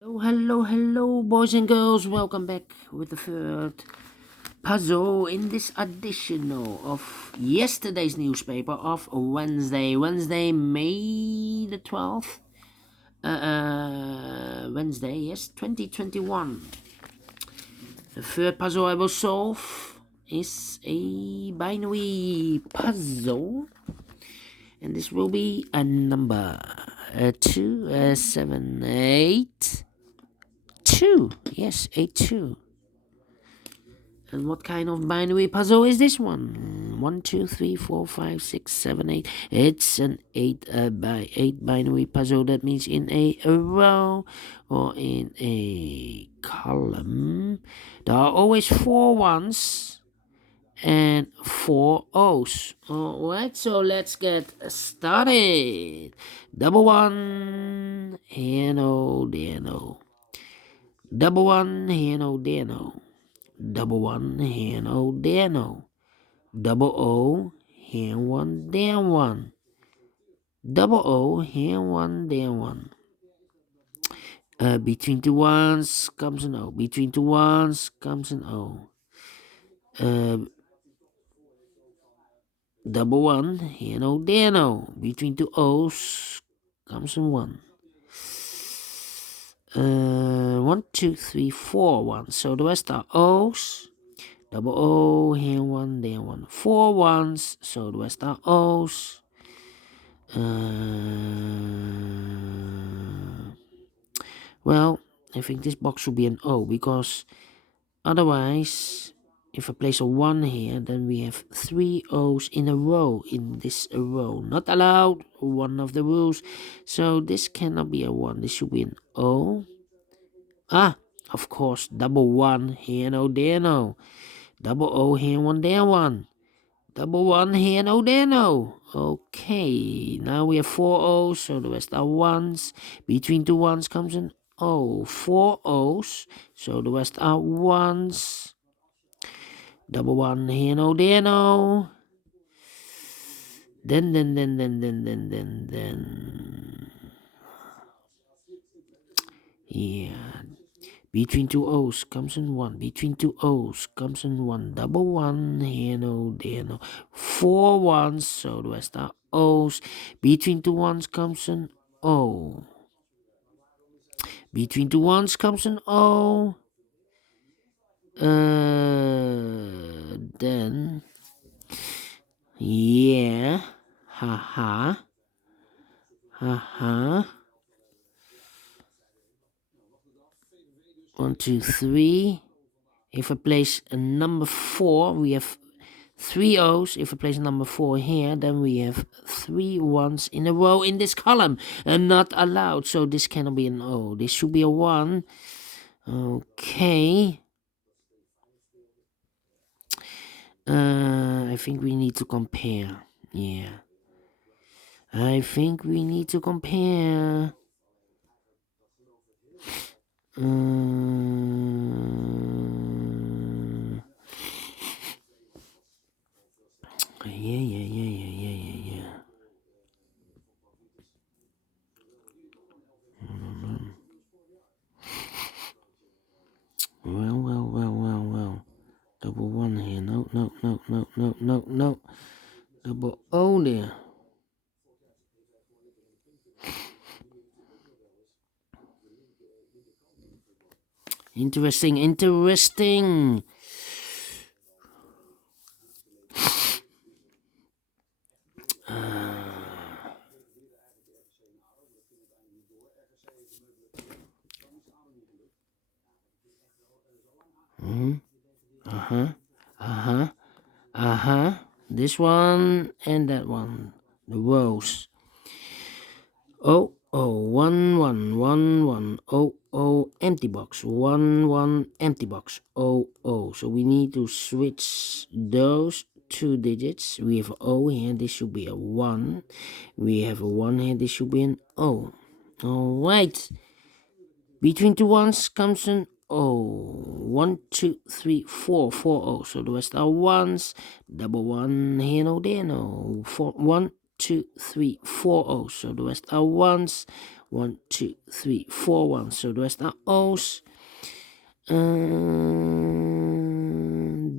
Hello, boys and girls. Welcome back with the third puzzle in this edition of yesterday's newspaper of Wednesday, May the 12th. Wednesday, yes, 2021. The third puzzle I will solve is a binary puzzle, and this will be a number 278. 2. Yes, a 2. And what kind of binary puzzle is this one? 1, 2, 3, 4, 5, 6, 7, 8. It's an 8 by 8 binary puzzle. That means in a row or in a column. There are always 4 ones and 4 O's. Alright, so let's get started. Double one, here no, there no. Double one, here no, there no. Double one, here no, there no. Double O, here one, there one. Double O, here one, there one. Between two ones comes an O. Between two ones comes an O. Double one, here no, there no. Between two O's comes an one. 1, 2, 3, 4 ones. So the rest are O's. Double O, here one, there one. 4 ones, so the rest are O's. Well, I think this box should be an O, because otherwise, if I place a 1 here, then we have 3 O's in a row in this row. Not allowed, one of the rules. So this cannot be a 1, this should be an O. Of course, double 1, here no, there no. Double O, here one, there one. Double 1, here no, there no. Okay, now we have 4 O's, so the rest are 1s. Between two 1s comes an O. 4 O's, so the rest are 1s. Double 1, here no, there no. Then. Yeah. Between two O's comes in 1. Between two O's comes in 1. Double 1, here no, there no. 4 1s, so the rest are O's. Between two 1s comes an O. Between two 1s comes an O. Then, yeah, haha, haha. 1, 2, 3. If I place a number 4, we have 3 O's. If I place a number 4 here, then we have 3 1s in a row in this column. And not allowed, so this cannot be an O. This should be a 1. Okay. I think we need to compare. Yeah. I think we need to compare. Yeah. Well. Double 1 here. No. Double O there. Interesting. This one and that one. The rows. Oh, 1, oh, empty box. 1, empty box. Oh. So we need to switch those 2 digits. We have O here. This should be a 1. We have a 1 here. This should be an O. Alright. Between two 1s comes an O. 1, 2, 3, 4. 4 O. So the rest are 1s. Double 1 here, no, there, no. 1, 2, 3, 4 O's. So the rest are 1s. 1, 2, 3, 4 ones. So the rest are O's.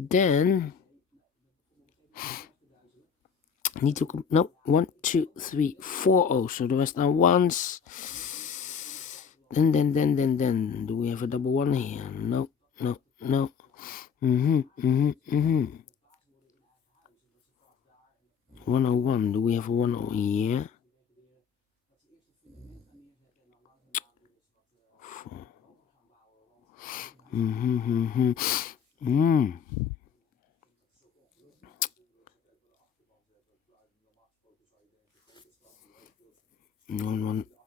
Then need to no 1, 2, 3, 4 O's. So the rest are ones. Then do we have a double one here? No. 101. Do we have a 10 here? Mm-hmm.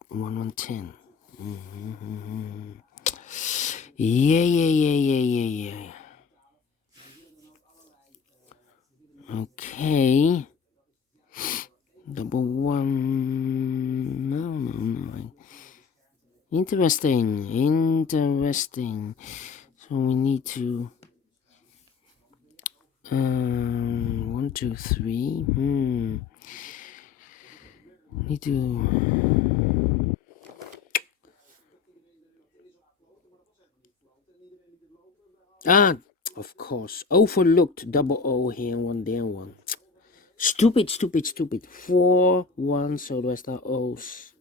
110. Yeah. Okay. Double one. No. Interesting. So we need to 1, 2, 3. Need to of course. Overlooked double O here, one there, one. Stupid. 4, 1, so the rest are O's.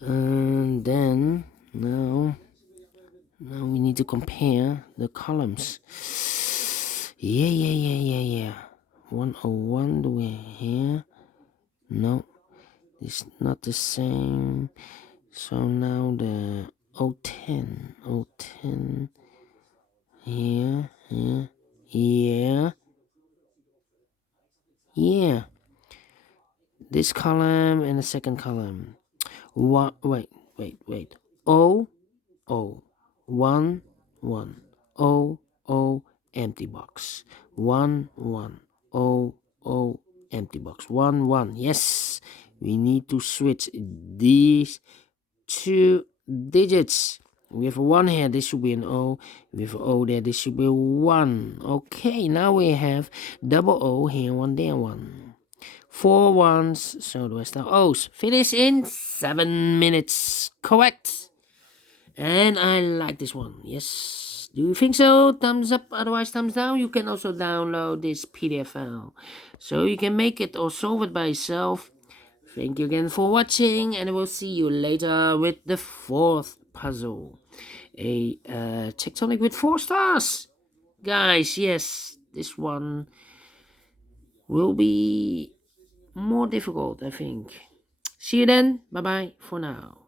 And then now we need to compare the columns. Yeah. 101 do we here? No, it's not the same. So now the 010 here, yeah. This column and the second column. What? Wait. O, 1, 1. O, empty box. 1, 1. O, empty box. 1, 1. Yes, we need to switch these two digits. We have a 1 here, this should be an O. We have an O there, this should be a 1. Okay, now we have double O here, 1 there, 1. 4 ones, so the rest are O's. Finish in 7 minutes. Correct. And I like this one. Yes. Do you think so? Thumbs up, otherwise thumbs down. You can also download this PDF file, so you can make it or solve it by yourself. Thank you again for watching, and I will see you later with the 4th puzzle. A tectonic with 4 stars. Guys, yes, this one will be more difficult, I think. See you then. Bye bye for now.